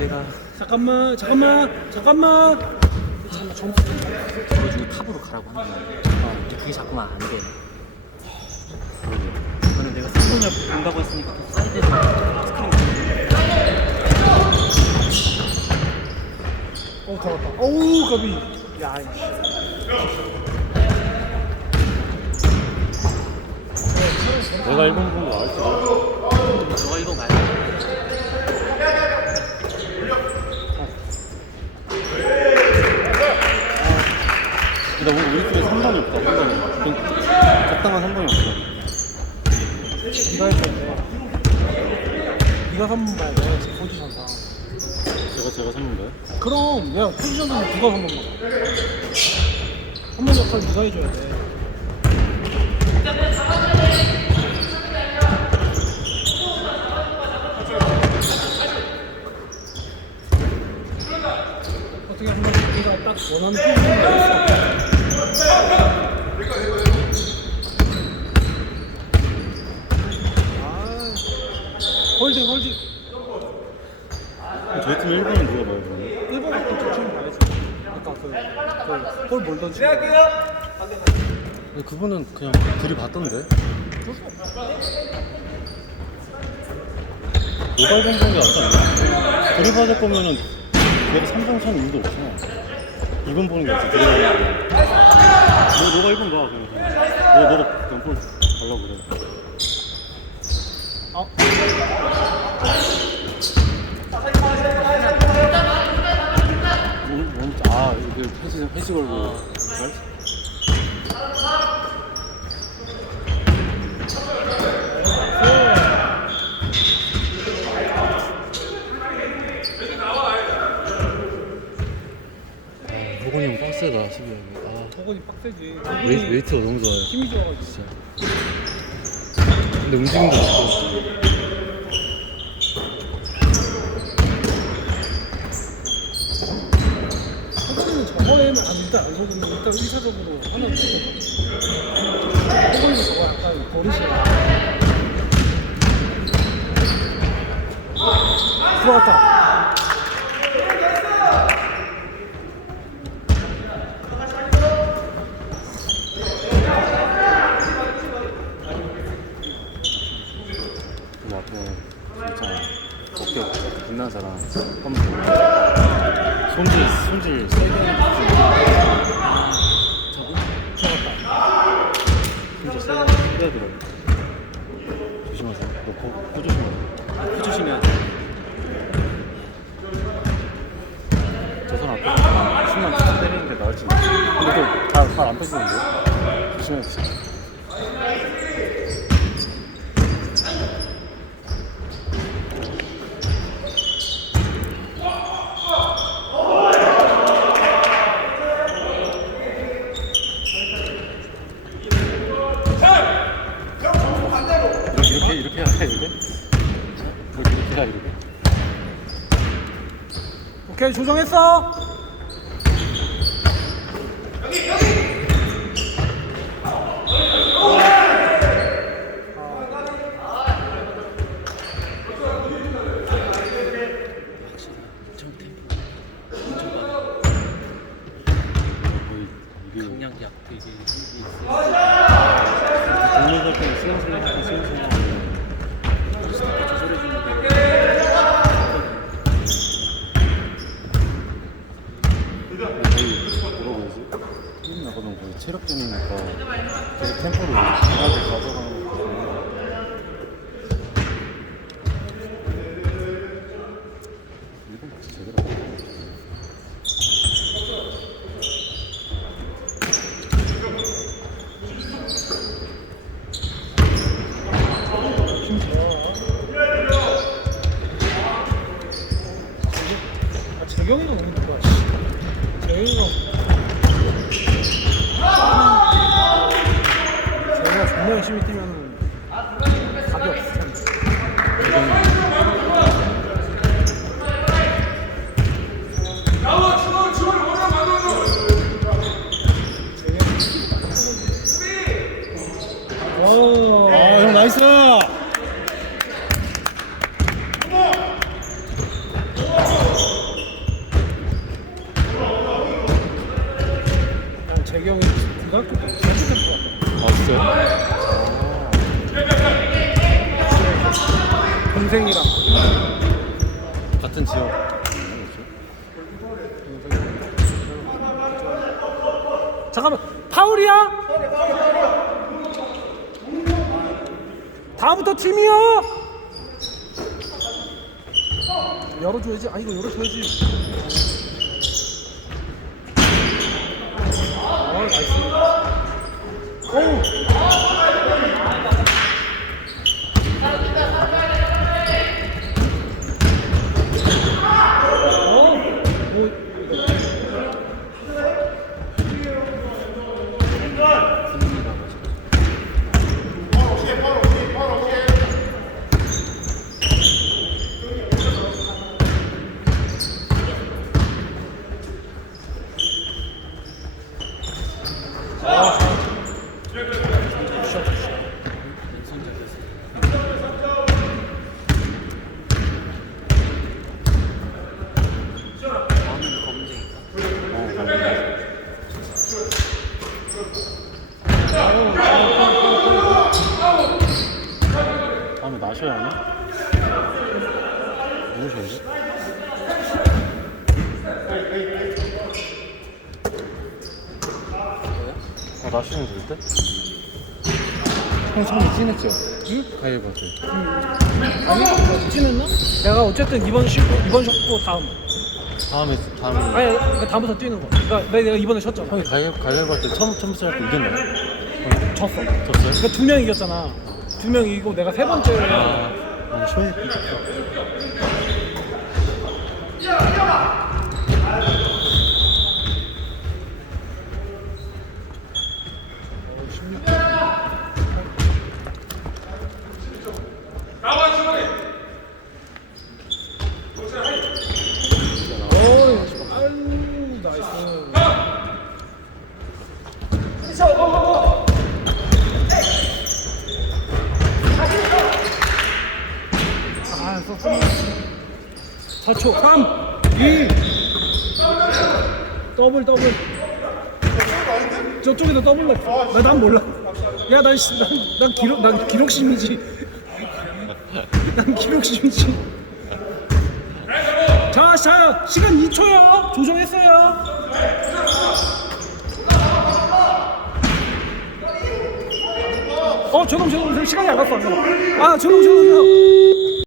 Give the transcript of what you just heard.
내가 잠깐만 잠깐만 잠깐만. 잠깐 점수 좀 들어주고 탑으로 가라고 하는 거야. 어, 근데 그게 자꾸만 안 돼. 이번에 내가 스크린을 본다고 했으니까 계속 사이드에서 스크린 어 잡았다. 어우 까비. 야 이씨. 내가 1번 본거 나올지 너가 이거 말고 팀에 3번이 없다. 3번이 적당한 3번이 없어. 네가 했는데 네가 3번 봐야 돼. 포지션상 제가 제가 3번인가요? 그럼 내가 포지션상 누가 3번 봐. 3번 역할 네가 해줘야 돼. 어떻게 하면 네가 딱 원하는 포지션을 할수 없어 아, 홀딩 홀딩. 저희 팀 1번은 누가 봐요 그러면? 1번 아까 조금 봐야지. 아까 그, 그, 홀뭘 던지고 근데 그분은 그냥 들이받던데? 노발 공격이 낫지 않나? 들이받을 거면은 내가 3번 선 이유도 없어 2번 보는 게 낫지 들이받는 거. 너, 너가 1번 봐 그냥 너, 너가 그냥 볼 달라고 그래 어? 아 이거 회지 회지 걸고 아, 호건이 형 빡세다 수비하기 아. 저건이 빡세지. 웨이, 웨이트가 너무 좋아요 힘이 좋아가지고. 진짜 근데 움직임도 좋고 이는 저번에는 안 일단 안 속으면 일단 의사적으로 하나 무조건 호건이는 저거 약간 버릇이야 들어갔다 그 앞에 진짜 어깨 빛난 사람 한번 손질 손질 세게 저거 들어갔다 손질 세게 세게 하더라고 조심하세요 너코 조심해 해주시면 저 사람 앞에 숨만 툭 때리는데 나을지 근데 또잘안 뺏기는데 조심해야 이렇게 이렇게 해야 돼 이렇게 이렇게 이렇게 해야 이렇게 오케이 조정했어. 좀 템포 엄청 빠르 거의 이게 강량약 되게 있어 공룡 갈 때는 슬렁슬렁 하고 슬렁슬렁 하고 조절해 주는 게 거의 뭐라고 해야지? 게임 나가면 거의 체력전이니까 계속 템포를 강하게 가져가는 거 같아요. 일본 같이 제대로 좋아 아 재경이가 누구야 씨. 재경이가 재경이가 존나 열심히 뛰면은 답이 없을 텐데 오. 아, 형 나이스! 동생이랑 같은 지역. 잠깐만 파울이야? 다음부터 팀이야 열어줘야지. 아 이거 열어줘야지. 어 나이스. 어우 어? 뭐 다음에는 검은색인가? 다음에 나셔야 하나? 누구신지? 아, 나시면 될 때? 형 처음에 찐했죠? 응? 가위바위보 때. 아니 뭐 뛰는나? 내가 어쨌든 이번 쉬고 이번 쉬고 다음 다음에, 다음에. 아니 그러니까 다음부터 뛰는 거 그러니까 내가 이번에 쉬었잖아 형이 가위, 가위바위보 때 처음, 처음 시작할 때 이겼나요? 졌어 졌어요? 그러니까 두 명 이겼잖아 두 명 이기고 내가 세 번째 아, 쇼에 어이 아, 썼구나. 4초 3 2 더블 더블 저쪽에도 더블 넣 나난 몰라 야난 난, 난 기록 난 기록심이지 난 기록심이지 자, 자, 시간 2초요. 조정했어요. 어, 저놈, 저놈, 시간이 안 갔어. 안 갔어. 아, 저놈, 저놈, 저놈.